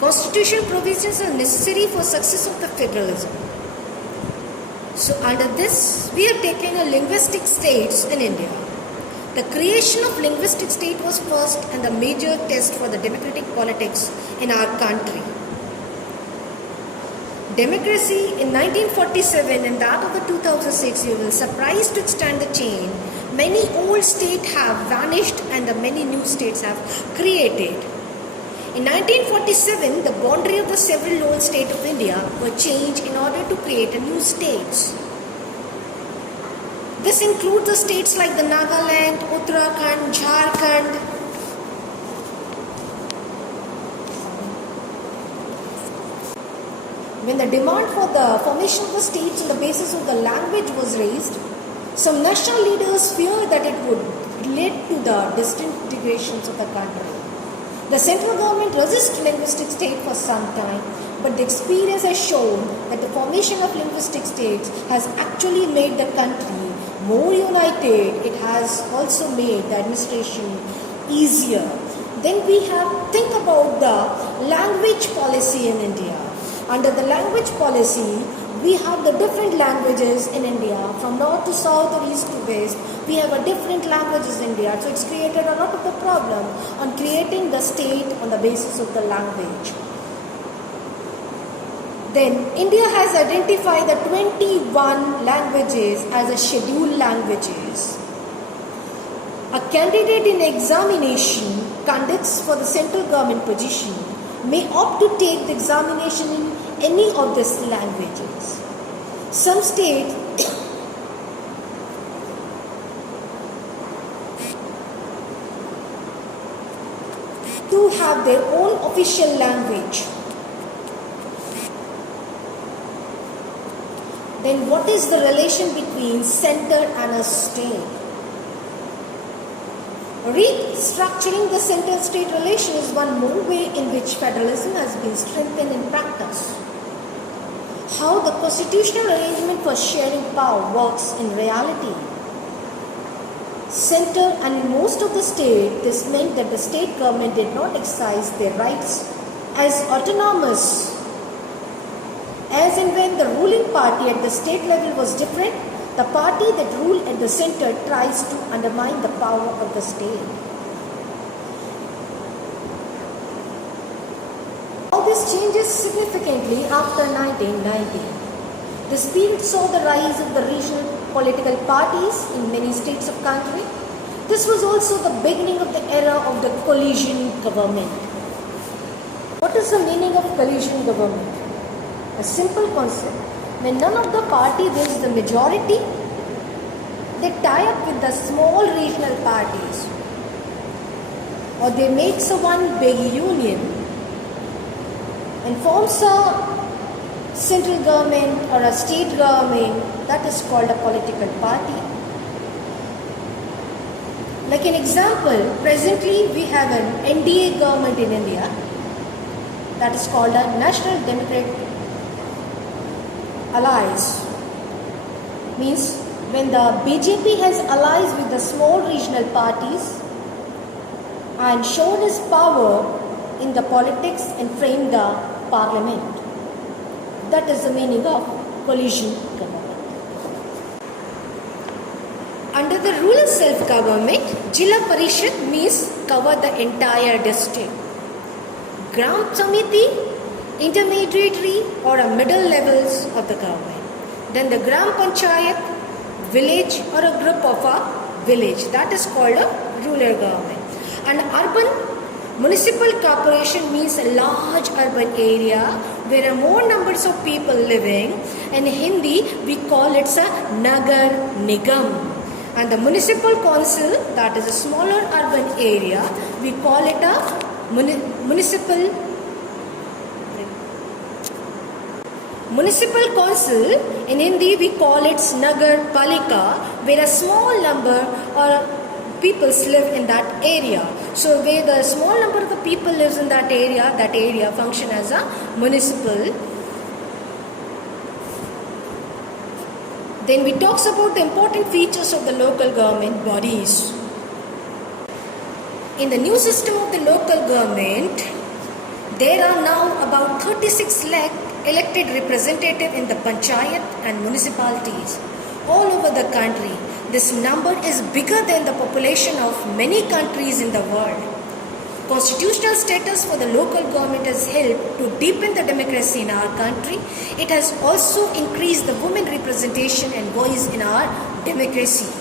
Constitutional provisions are necessary for success of the federalism. So under this, we are taking a linguistic states in India. The creation of linguistic state was first and the major test for the democratic politics in our country. Democracy in 1947 and that of the 2006, you will surprised to extend the chain. Many old states have vanished and the many new states have created. In 1947, the boundary of the several old states of India were changed in order to create a new states. This includes the states like the Nagaland, Uttarakhand, Jharkhand. When the demand for the formation of the states on the basis of the language was raised, some national leaders feared that it would lead to the disintegrations of the country. The central government resisted linguistic state for some time, but the experience has shown that the formation of linguistic states has actually made the country more united. It has also made the administration easier. Then we have think about the language policy in India. Under the language policy, we have the different languages in India, from north to south or east to west. We have a different languages in India, so it's created a lot of the problem on creating the state on the basis of the language. Then India has identified the 21 languages as a scheduled languages. A candidate in examination conducts for the central government position may opt to take the examination in any of these languages. Some states do have their own official language. Then what is the relation between center and a state? Restructuring the center-state relation is one more way in which federalism has been strengthened in practice. How the constitutional arrangement for sharing power works in reality. Center and in most of the state, this meant that the state government did not exercise their rights as autonomous. As and when the ruling party at the state level was different, the party that ruled at the center tries to undermine the power of the state. All this changes significantly after 1990. This period saw the rise of the regional political parties in many states of country. This was also the beginning of the era of the coalition government. What is the meaning of coalition government? A simple concept. When none of the party wins the majority, they tie up with the small regional parties, or they make one big union and forms a central government or a state government that is called a political party. Like an example, presently we have an NDA government in India that is called a National Democratic Alliance. Means when the BJP has allies with the small regional parties and shown its power in the politics and framed the parliament. That is the meaning of coalition government. Under the rural self-government, Jilla Parishad means cover the entire district. Gram Samiti, intermediary or a middle levels of the government. Then the Gram Panchayat, village or a group of a village, that is called a rural government. And urban municipal corporation means a large urban area where are more numbers of people living. In Hindi we call it a Nagar Nigam. And the municipal council, that is a smaller urban area, we call it a municipal council. In Hindi we call it Nagar Palika, where a small number or people live in that area. So where the small number of the people lives in that area function as a municipal. Then we talks about the important features of the local government bodies. In the new system of the local government, There are now about 36 lakh elected representatives in the panchayat and municipalities all over the country. This number is bigger than the population of many countries in the world. Constitutional status for the local government has helped to deepen the democracy in our country. It has also increased the women representation and voice in our democracy.